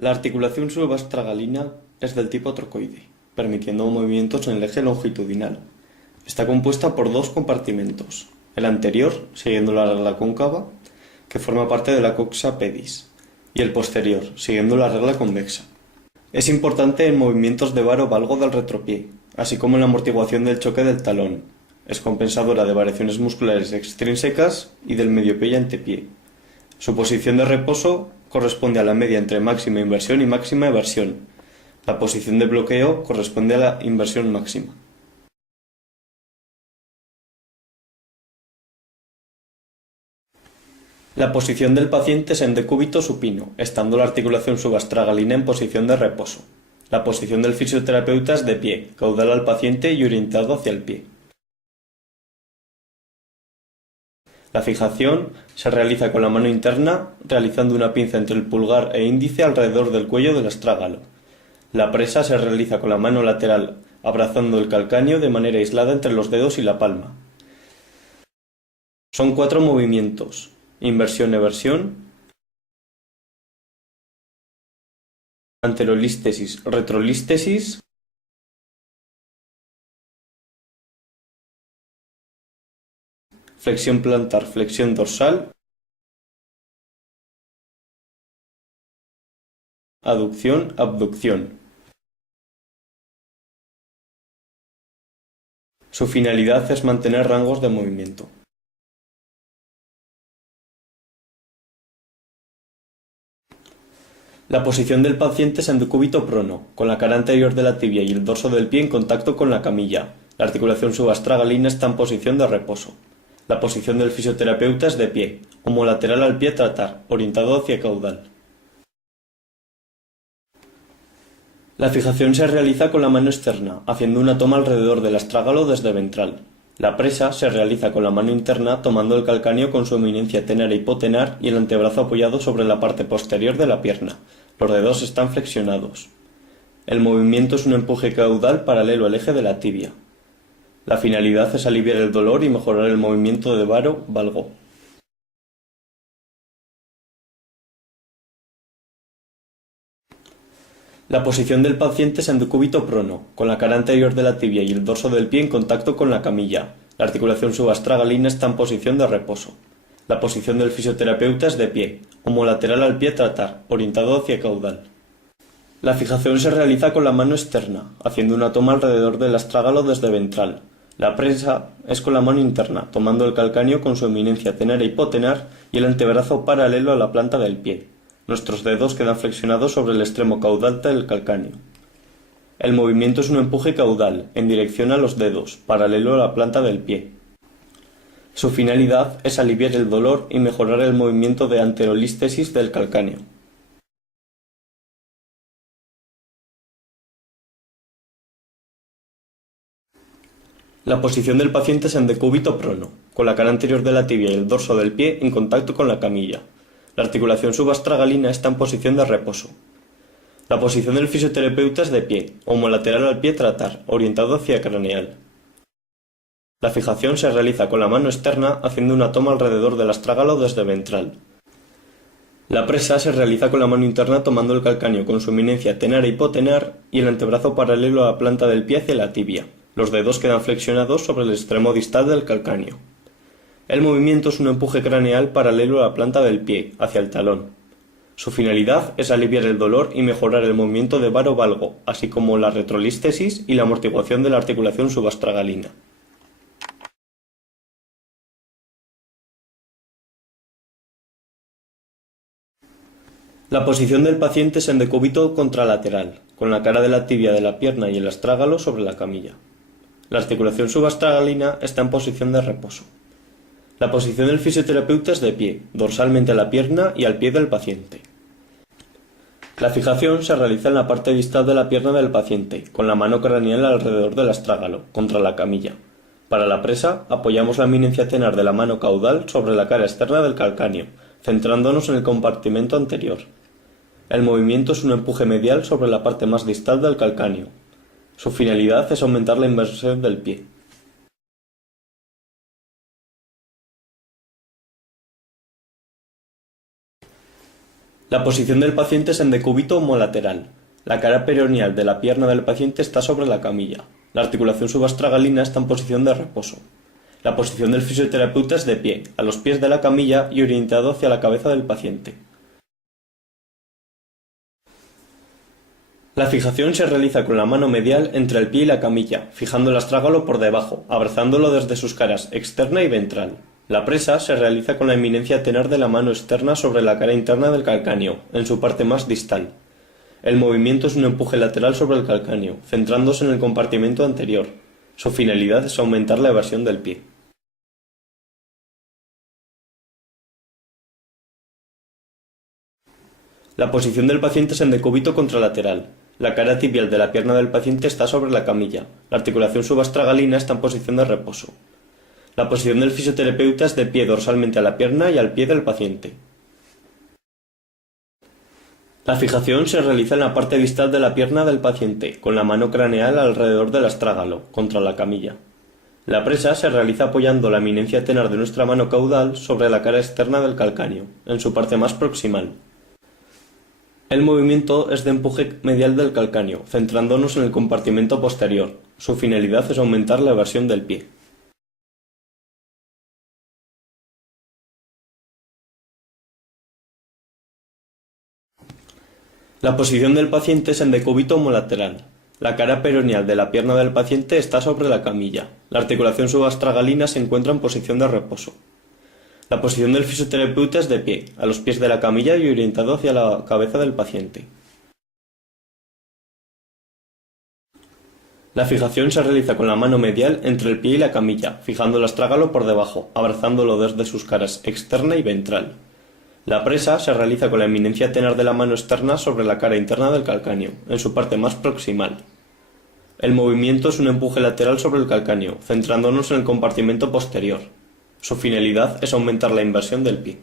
La articulación subastragalina es del tipo trocoide, permitiendo movimientos en el eje longitudinal. Está compuesta por dos compartimentos, el anterior, siguiendo la regla cóncava, que forma parte de la coxa pedis, y el posterior, siguiendo la regla convexa. Es importante en movimientos de varo valgo del retropié, así como en la amortiguación del choque del talón. Es compensadora de variaciones musculares extrínsecas y del mediopié y antepié. Su posición de reposo corresponde a la media entre máxima inversión y máxima eversión. La posición de bloqueo corresponde a la inversión máxima. La posición del paciente es en decúbito supino, estando la articulación subastragalina en posición de reposo. La posición del fisioterapeuta es de pie, caudal al paciente y orientado hacia el pie. La fijación se realiza con la mano interna, realizando una pinza entre el pulgar e índice alrededor del cuello del astrágalo. La presa se realiza con la mano lateral, abrazando el calcáneo de manera aislada entre los dedos y la palma. Son 4 movimientos: inversión-eversión, anterolístesis-retrolístesis, flexión plantar, flexión dorsal, aducción, abducción. Su finalidad es mantener rangos de movimiento. La posición del paciente es en decúbito prono, con la cara anterior de la tibia y el dorso del pie en contacto con la camilla. La articulación subastragalina está en posición de reposo. La posición del fisioterapeuta es de pie, homolateral al pie tratar, orientado hacia caudal. La fijación se realiza con la mano externa, haciendo una toma alrededor del astrágalo desde ventral. La presa se realiza con la mano interna, tomando el calcáneo con su eminencia tenar e hipotenar y el antebrazo apoyado sobre la parte posterior de la pierna. Los dedos están flexionados. El movimiento es un empuje caudal paralelo al eje de la tibia. La finalidad es aliviar el dolor y mejorar el movimiento de varo valgo. La posición del paciente es en decúbito prono, con la cara anterior de la tibia y el dorso del pie en contacto con la camilla. La articulación subastragalina está en posición de reposo. La posición del fisioterapeuta es de pie, homolateral al pie tratar, orientado hacia caudal. La fijación se realiza con la mano externa, haciendo una toma alrededor del astrágalo desde ventral. La presa es con la mano interna, tomando el calcáneo con su eminencia tenar e hipotenar y el antebrazo paralelo a la planta del pie. Nuestros dedos quedan flexionados sobre el extremo caudal del calcáneo. El movimiento es un empuje caudal, en dirección a los dedos, paralelo a la planta del pie. Su finalidad es aliviar el dolor y mejorar el movimiento de anterolístesis del calcáneo. La posición del paciente es en decúbito prono, con la cara anterior de la tibia y el dorso del pie en contacto con la camilla. La articulación subastragalina está en posición de reposo. La posición del fisioterapeuta es de pie, homolateral al pie tratar, orientado hacia craneal. La fijación se realiza con la mano externa, haciendo una toma alrededor del astrágalo desde ventral. La presa se realiza con la mano interna tomando el calcáneo con su eminencia tenar e hipotenar y el antebrazo paralelo a la planta del pie hacia la tibia. Los dedos quedan flexionados sobre el extremo distal del calcáneo. El movimiento es un empuje craneal paralelo a la planta del pie, hacia el talón. Su finalidad es aliviar el dolor y mejorar el movimiento de varo valgo, así como la retrolístesis y la amortiguación de la articulación subastragalina. La posición del paciente es en decúbito contralateral, con la cara de la tibia de la pierna y el astrágalo sobre la camilla. La articulación subastragalina está en posición de reposo. La posición del fisioterapeuta es de pie, dorsalmente a la pierna y al pie del paciente. La fijación se realiza en la parte distal de la pierna del paciente, con la mano craneal alrededor del astrágalo, contra la camilla. Para la presa, apoyamos la eminencia tenar de la mano caudal sobre la cara externa del calcáneo, centrándonos en el compartimento anterior. El movimiento es un empuje medial sobre la parte más distal del calcáneo. Su finalidad es aumentar la inversión del pie. La posición del paciente es en decúbito homolateral. La cara peroneal de la pierna del paciente está sobre la camilla. La articulación subastragalina está en posición de reposo. La posición del fisioterapeuta es de pie, a los pies de la camilla y orientado hacia la cabeza del paciente. La fijación se realiza con la mano medial entre el pie y la camilla, fijando el astrágalo por debajo, abrazándolo desde sus caras externa y ventral. La presa se realiza con la eminencia tenar de la mano externa sobre la cara interna del calcáneo, en su parte más distal. El movimiento es un empuje lateral sobre el calcáneo, centrándose en el compartimento anterior. Su finalidad es aumentar la evasión del pie. La posición del paciente es en decúbito contralateral. La cara tibial de la pierna del paciente está sobre la camilla. La articulación subastragalina está en posición de reposo. La posición del fisioterapeuta es de pie dorsalmente a la pierna y al pie del paciente. La fijación se realiza en la parte distal de la pierna del paciente, con la mano craneal alrededor del astrágalo, contra la camilla. La presa se realiza apoyando la eminencia tenar de nuestra mano caudal sobre la cara externa del calcáneo, en su parte más proximal. El movimiento es de empuje medial del calcáneo, centrándonos en el compartimento posterior. Su finalidad es aumentar la evasión del pie. La posición del paciente es en decúbito homolateral. La cara peroneal de la pierna del paciente está sobre la camilla. La articulación subastragalina se encuentra en posición de reposo. La posición del fisioterapeuta es de pie, a los pies de la camilla y orientado hacia la cabeza del paciente. La fijación se realiza con la mano medial entre el pie y la camilla, fijando el astrágalo por debajo, abrazándolo desde sus caras externa y ventral. La presa se realiza con la eminencia tenar de la mano externa sobre la cara interna del calcáneo, en su parte más proximal. El movimiento es un empuje lateral sobre el calcáneo, centrándonos en el compartimento posterior. Su finalidad es aumentar la invasión del pie.